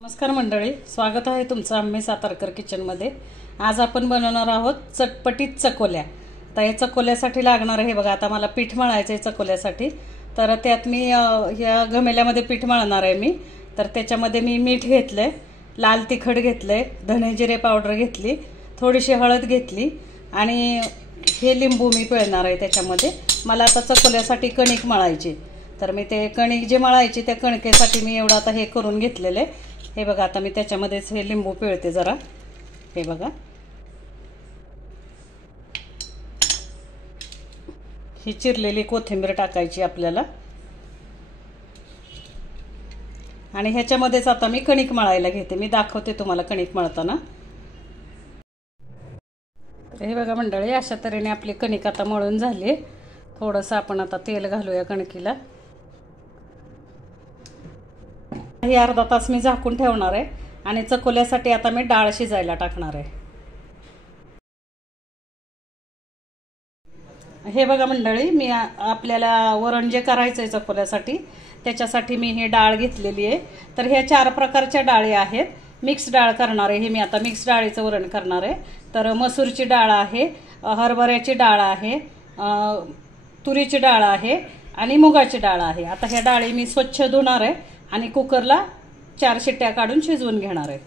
नमस्कार मंडळी, स्वागत आहे तुमचं आम्ही सातारकर किचनमध्ये। आज आपण बनवणार आहोत चटपटीत चकोल्या। तर हे चकोल्यासाठी लागणार आहे बघा, आता मला पीठ मळायचं आहे चकोल्यासाठी। तर त्यात मी या घमेल्यामध्ये पीठ मळणार आहे मी। तर त्याच्यामध्ये मी मीठ घेतले, लाल तिखट घेतले, धने जिरे पावडर घेतली, थोडीशी हळद घेतली आणि हे लिंबू मी पिळणार आहे त्याच्यामध्ये। मला आता चकोल्यासाठी कणिक मळायची, तर मी ते कणिक जे मळायची त्या कणकेसाठी मी एवढं आता हे करून घेतलेले। हे बघा, आता मी त्याच्यामध्येच हे लिंबू पिळते जरा। हे बघा, ही चिरलेली कोथिंबीर टाकायची आपल्याला आणि ह्याच्यामध्येच आता मी कणिक मळायला घेते। मी दाखवते तुम्हाला कणिक मळताना। हे बघा मंडळी, अशा तऱ्हेने आपली कणिक आता मळून झाली। थोडंसं आपण आता तेल घालूया कणकीला। ही अर्धा तास मी झाकून ठेवणार आहे आणि चकोल्यासाठी आता मी डाळ शिजायला टाकणार आहे। हे बघा मंडळी, मी आपल्याला वरण जे करायचं आहे चकोल्यासाठी त्याच्यासाठी मी हे डाळ घेतलेली आहे। तर ह्या 4 प्रकारच्या डाळी आहेत। मिक्स डाळ करणार आहे, हे मी आता मिक्स डाळीचं वरण करणार आहे। तर मसूरची डाळ आहे, हरभऱ्याची डाळ आहे, तुरीची डाळ आहे आणि मुगाची डाळ आहे। आता ह्या डाळी मी स्वच्छ धुणार आहे आणि कुकरला 4 शिट्ट्या काढून शिजवून घेणार आहे।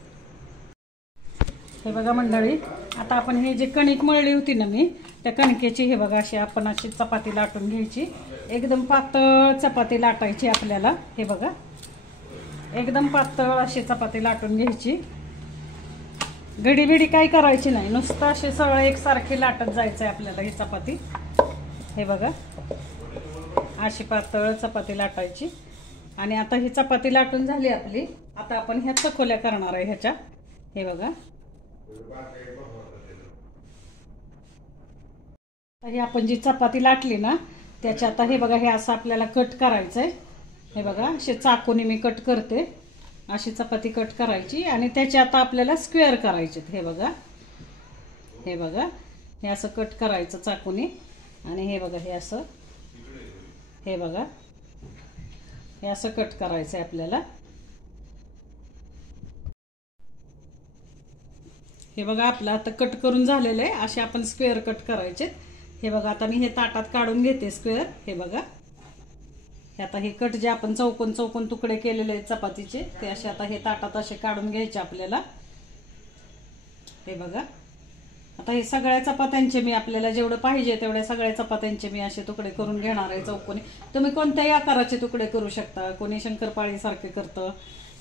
हे बघा मंडळी, आता आपण हे जे कणिक मळली होती ना मी, त्या कणकेची हे बघा अशी आपण अशी चपाती लाटून घ्यायची। एकदम पातळ चपाती लाटायची आपल्याला। हे बघा, एकदम पातळ अशी चपाती लाटून घ्यायची। घडी बिडी काही करायची नाही, नुसतं अशी सरळ एकसारखी लाटत जायचं आहे आपल्याला ही चपाती। हे बघा, अशी पातळ चपाती लाटायची आणि आता ही चपाती लाटून झाली आपली। आता आपण ह्या चकोल्या करणार आहे ह्याच्या। हे बघा, ही आपण जी चपाती लाटली ना त्याच्या आता हे बघा, हे असं आपल्याला कट करायचंय। हे बघा, असे चाकूने मी कट करते, अशी चपाती कट करायची आणि त्याची आता आपल्याला स्क्वेअर करायचे। हे बघा, हे बघा, हे असं कट करायचं चाकूने आणि हे बघा हे असं, हे बघा हे असं कट करायचं आहे आपल्याला। हे बघा, आपलं आता कट करून झालेलं आहे। असे आपण स्क्वेअर कट करायचे। हे बघा, आता मी हे ताटात काढून घेते स्क्वेअर। हे बघा, हे आता हे कट जे आपण चौकोन चौकोन तुकडे केलेले आहेत चपातीचे ते असे आता हे ताटात असे काढून घ्यायचे आपल्याला। हे बघा, आता हे सगळ्या चपात्यांचे मी आपल्याला जेवढं पाहिजे तेवढ्या सगळ्या चपात्यांचे मी असे तुकडे करून घेणार आहे चौकोनी। तुम्ही कोणत्याही आकाराचे तुकडे करू शकता, कोणी शंकरपाळी सारखे करतं,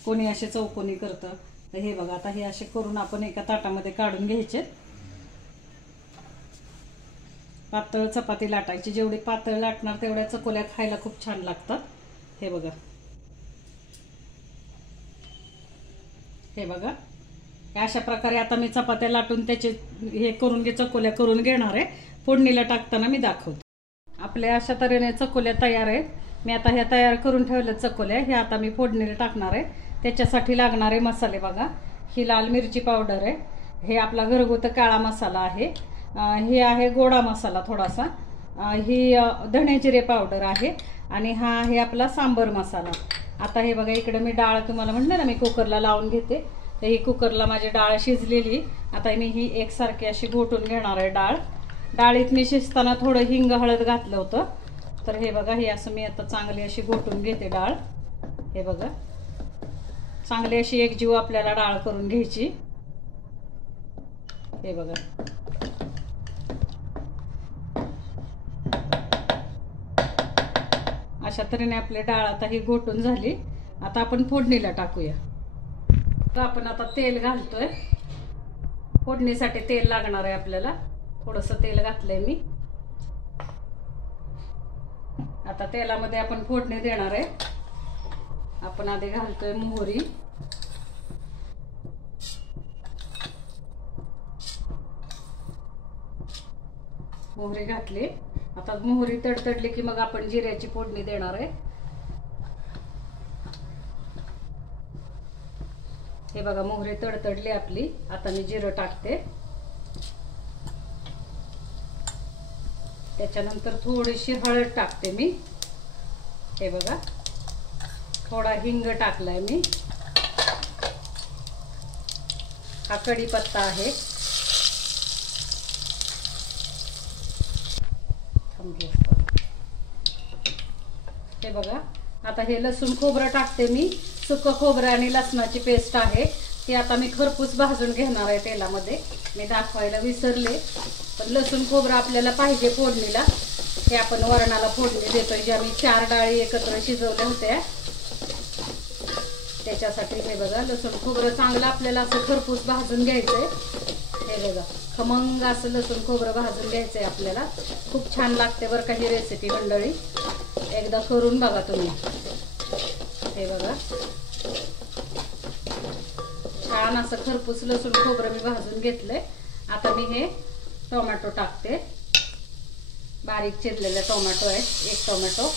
कोणी असे चौकोनी करतं। तर हे बघा, आता हे असे करून आपण एका ताटामध्ये काढून घ्यायचे। पातळ चपाती लाटायची, जेवढी पातळ लाटणार तेवढ्या चकोल्या खायला खूप छान लागतात। हे बघा, हे बघा, अशा प्रकारे आता मी चपात्या लाटून त्याचे हे करून चकोल्या करून घेणार आहे। फोडणीला टाकताना मी दाखवते। आपल्या अशा तऱ्हेने चकोल्या तयार आहेत। मी आता ह्या तयार करून ठेवल्या चकोल्या, हे आता मी फोडणीला टाकणार आहे। त्याच्यासाठी लागणारे मसाले बघा, ही लाल मिरची पावडर आहे, हे आपला घरगुती काळा मसाला आहे, हे आहे गोडा मसाला थोडासा, ही धने जिरे पावडर आहे आणि हा आहे आपला सांबर मसाला। आता हे बघा, इकडे मी डाळ तुम्हाला म्हटलं ना मी कुकरला लावून घेते, तर ही कुकरला माझी डाळ शिजलेली। आता मी ही एकसारखी अशी घोटून घेणार आहे डाळ। डाळीत मी शिजताना थोडं हिंग हळद घातलं होतं। तर हे बघा, हे असं मी आता चांगली अशी घोटून घेते डाळ। हे बघा, चांगली अशी एकजीव आपल्याला डाळ करून घ्यायची। हे बघा, अशा तऱ्हेने आपली डाळ आता ही घोटून झाली। आता आपण फोडणीला टाकूया। तर आपण आता तेल घालतोय, फोडणीसाठी तेल लागणार आहे आपल्याला। थोडंसं तेल घातलंय मी। आता तेलामध्ये आपण फोडणी देणार आहे। आपण आधी घालतोय मोहरी, मोहरी घातली। आता मोहरी तडतडली की मग आपण जिऱ्याची फोडणी देणार आहे। हे बघा, मोहरी तडतडली आपली, आता मी जिरं टाकते। त्याच्यानंतर थोडीशी हळद टाकते मी। हे बघा, थोडा हिंग टाकलाय मी। हा कढीपत्ता आहे, हे बघा. आता हे लसूण खोबरं टाकते मी. सुकं खोबरं आणि लसणाची पेस्ट आहे ती आता मी खरपूस भाजून घेणार आहे तेलामध्ये. मी दाखवायला विसरले, पण लसूण खोबरं आपल्याला पाहिजे फोडणीला. हे आपण वरणाला फोडणी देतोय, ज्या मी 4 डाळी एकत्र शिजवल्या होत्या त्याच्यासाठी. हे बघा, लसूण खोबरं चांगलं आपल्याला असं खरपूस भाजून घ्यायचंय. हे बघा, खमंग असं लसूण खोबरं भाजून घ्यायचंय आपल्याला. खूप छान लागते बरं का ही रेसिपी मंडळी, एकदा करून बघा तुम्ही. हे बघा, छान असं खरपूस लसूण खोबरं मी भाजून घेतलंय. आता मी हे टोमॅटो टाकते. बारीक चिरलेले टोमॅटो आहे, 1 टोमॅटो.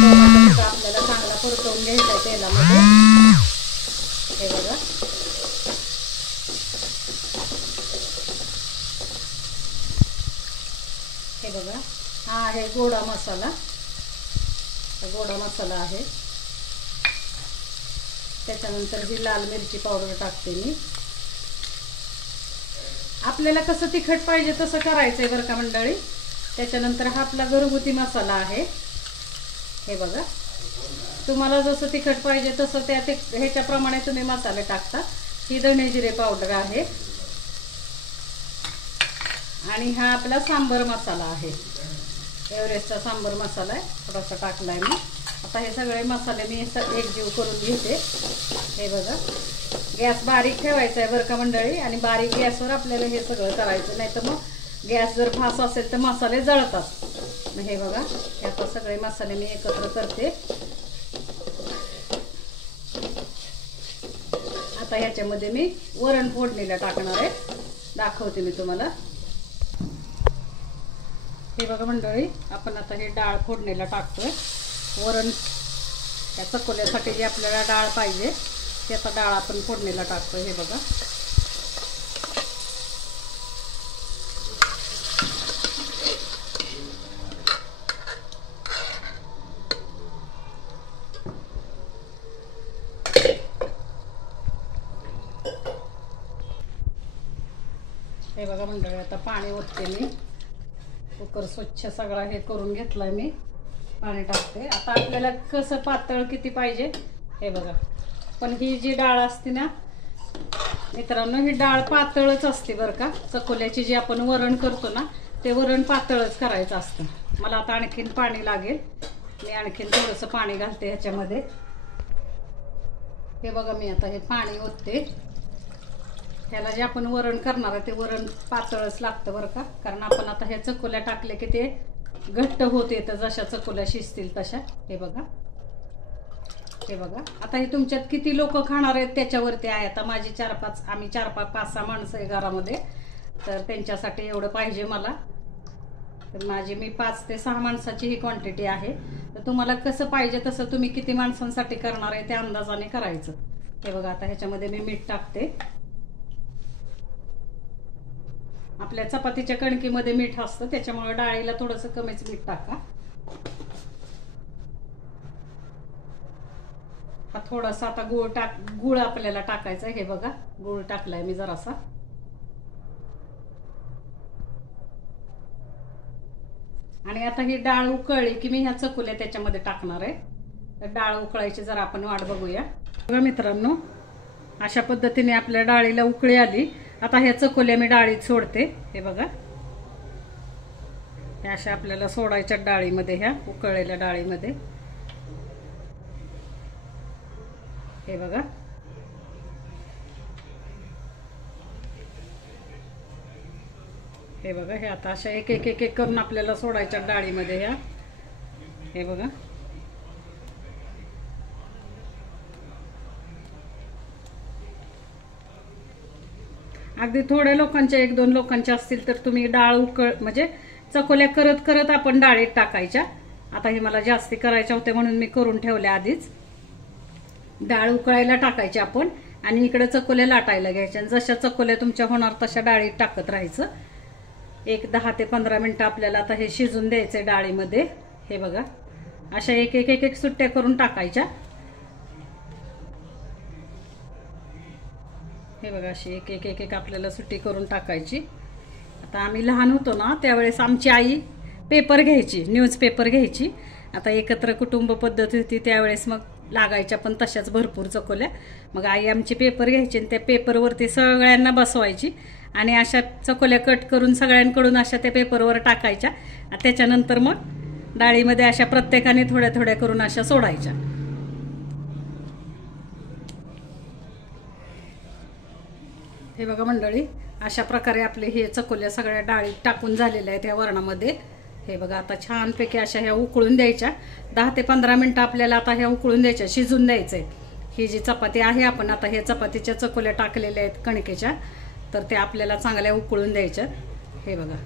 टोमॅटो आपल्याला चांगला परतवून घ्यायचा आहे तेलामध्ये. हे बघा, हे बघा, हा आहे गोडा मसाला. गोडा मसाला आहे. त्याच्यानंतर जी लाल मिरची पावडर टाकते मी. आपल्याला कसं तिखट पाहिजे तसं करायचंय बरं का मंडळी. त्याच्यानंतर हा आपला घरगुती मसाला आहे. हे बघा, तुम्हाला जसं तिखट पाहिजे तसं त्या ह्याच्याप्रमाणे तुम्ही मसाले टाकता. ही धणे जिरे पावडर आहे आणि हा आपला सांबर मसाला आहे. एव्हरेस्टचा सांबर मसाला आहे, थोडासा टाकलाय मी. आता हे सगळे मसाले मी एकजीव करून घेते. हे बघा, गॅस बारीक ठेवायचा आहे बरं का मंडळी, आणि बारीक गॅसवर आपल्याला हे सगळं करायचं, नाही तर मग गॅस जर फास्ट असेल तर मसाले जळतात. मग हे बघा, हे आता सगळे मसाले मी एकत्र करते. आता ह्याच्यामध्ये मी वरण फोडणीला टाकणार आहे, दाखवते मी तुम्हाला. हे बघा मंडळी, आपण आता हे डाळ फोडणीला टाकतोय. वरण या चकोल्यासाठी जी आपल्याला डाळ पाहिजे ती आता डाळ आपण फोडणीला टाकतोय. हे बघा, हे बघा मंडळी, आता पाणी ओतते मी. कुकर स्वच्छ सगळा हे करून घेतलाय मी. पाणी टाकते. आता आपल्याला कसं पातळ किती पाहिजे हे बघा. पण ही जी डाळ असते ना मित्रांनो, ही डाळ पातळच असते बरं का. चकोल्याची जी आपण वरण करतो ना ते वरण पातळच करायचं असतं. मला आता आणखीन पाणी लागेल, मी आणखीन थोडंसं पाणी घालते ह्याच्यामध्ये. हे बघा, मी आता हे पाणी ओतते. ह्याला जे आपण वरण करणार आहे ते वरण पातळच लागतं बरं का, कारण आपण आता ह्या चकोल्या टाकले की ते घट्ट होत येतं, जशा चकोल्या शिजतील तशा. हे बघा, हे बघा. आता हे तुमच्यात किती लोक खाणार आहेत त्याच्यावरती आहे. आता माझी 4-5 आम्ही 4-5-6 माणसं आहे घरामध्ये, तर त्यांच्यासाठी एवढं पाहिजे मला. तर माझी मी 5 ते 6 माणसाची ही क्वांटिटी आहे. तर तुम्हाला कसं पाहिजे तसं तुम्ही किती माणसांसाठी करणार आहे त्या अंदाजाने करायचं. हे बघा, आता ह्याच्यामध्ये मी मीठ टाकते. आपल्या चपातीच्या कणकीमध्ये मीठ असतं, त्याच्यामुळे डाळीला थोडंसं कमीच मीठ टाका. हा थोडासा आता गूळ आपल्याला टाकायचा. हे बघा, गूळ टाकलाय मी जरासा. आणि आता ही डाळ उकळली की मी ह्या चकोल्या त्याच्यामध्ये टाकणार आहे. तर डाळ उकळायची जरा आपण वाट बघूया. बघा मित्रांनो, अशा पद्धतीने आपल्या डाळीला उकळी आली. आता ह्या चकोल्या मी डाळीत सोडते. हे बघा, ह्या अशा आपल्याला सोडायच्या डाळीमध्ये, ह्या उकळलेल्या डाळीमध्ये. हे बघा, हे बघा, हे आता अशा एक एक एक एक करून आपल्याला सोडायच्या डाळीमध्ये ह्या. हे बघा, अगदी थोड्या लोकांच्या 1-2 लोकांच्या असतील तर तुम्ही डाळ म्हणजे चकोल्या करत करत आपण डाळीत टाकायच्या. आता हे मला जास्ती करायच्या होत्या म्हणून मी करून ठेवल्या आधीच. डाळ उकळायला टाकायची आपण आणि इकडे चकोल्या लाटायला घ्यायच्या. जशा चकोल्या तुमच्या होणार तशा डाळीत टाकत राहायचं. एक 10 ते 15 मिनिटं आपल्याला आता हे शिजून द्यायचे डाळीमध्ये. हे बघा, अशा एक एक एक एक सुट्ट्या करून टाकायच्या. हे बघा अशी एक एक एक एक आपल्याला सुट्टी करून टाकायची. आता आम्ही लहान होतो ना त्यावेळेस आमची आई पेपर घ्यायची, न्यूजपेपर घ्यायची. आता एकत्र कुटुंब पद्धती होती त्यावेळेस मग लागायच्या पण तशाच भरपूर चकोल्या. मग आई आमची पेपर घ्यायची आणि त्या पेपरवरती सगळ्यांना बसवायची आणि अशा चकोल्या कट करून सगळ्यांकडून अशा त्या पेपरवर टाकायच्या. त्याच्यानंतर मग डाळीमध्ये अशा प्रत्येकाने थोड्या थोड्या करून अशा सोडायच्या. हे बघा मंडळी, अशा प्रकारे आपले हे चकोल्या सगळ्या डाळीत टाकून झालेल्या आहेत या वरणामध्ये. हे बघा आता छानपैकी अशा ह्या उकळून द्यायच्या. 10 ते 15 मिनटं आपल्याला आता ह्या उकळून द्यायच्या, शिजून द्यायचंय. ही जी चपाती आहे आपण आता हे चपातीच्या चकोल्या टाकलेल्या आहेत कणकेच्या, तर त्या आपल्याला चांगल्या उकळून द्यायच्या. हे बघा,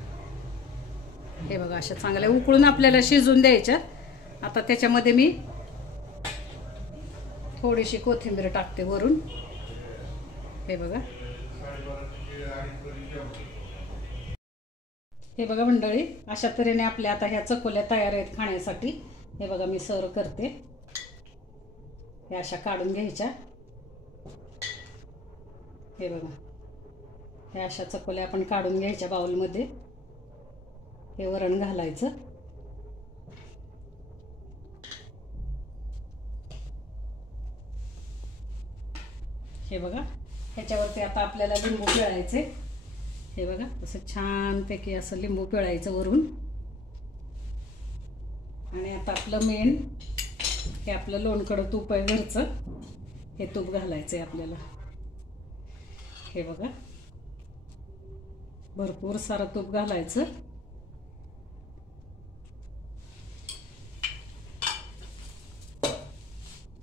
हे बघा अशा चांगल्या उकळून आपल्याला शिजून द्यायच्या. आता त्याच्यामध्ये मी थोडीशी कोथिंबीर टाकते वरून. हे बघा, हे बघा मंडळी, अशा तऱ्हेने आपल्या आता ह्या चकोल्या तयार आहेत खाण्यासाठी. हे बघा मी सर्व करते. हे अशा काढून घ्यायच्या. हे बघा, हे अशा चकोल्या आपण काढून घ्यायच्या बाउलमध्ये. हे वरण घालायचं. हे बघा, ह्याच्यावरती आता आपल्याला लिंबू पिळायचे. हे बघा असं छानपैकी असं लिंबू पिळायचं वरून. आणि आता आपलं मेन हे आपलं लोणकडं तूप आहे घरचं, हे तूप घालायचं आहे आपल्याला. हे बघा भरपूर सारं तूप घालायचं.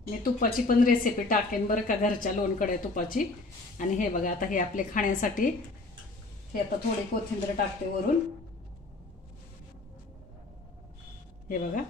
मी तुपाची पण रेसिपी टाकेन बरं का, घरच्या लोणकड्या तुपाची. आणि हे बघा आता हे आपले खाण्यासाठी हे आता थोडी कोथिंबीर टाकते वरून. हे बघा,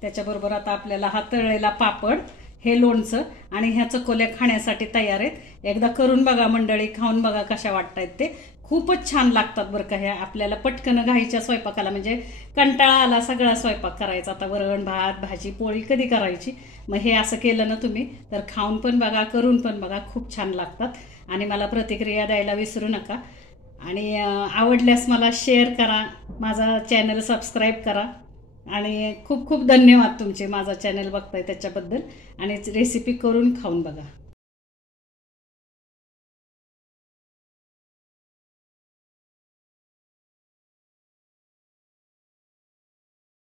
त्याच्याबरोबर आता आपल्याला हा तळलेला पापड, हे लोणचं आणि ह्या चकोल्या खाण्यासाठी तयार आहेत. एकदा करून बघा मंडळी, खाऊन बघा कशा वाटतायत ते. खूपच छान लागतात बरं का. ह्या आपल्याला पटकन घाईच्या स्वयंपाकाला, म्हणजे कंटाळा आला सगळा स्वयंपाक करायचा, आता वरण भात भाजी पोळी कधी करायची, मग हे असं केलं ना तुम्ही तर खाऊन पण बघा, करून पण बघा, खूप छान लागतात. आणि मला प्रतिक्रिया द्यायला विसरू नका. आणि आवडल्यास मला शेअर करा, माझा चॅनल सबस्क्राईब करा. आणि खूप खूप धन्यवाद तुमचे माझा चॅनल बघताय त्याच्याबद्दल. आणि रेसिपी करून खाऊन बघा.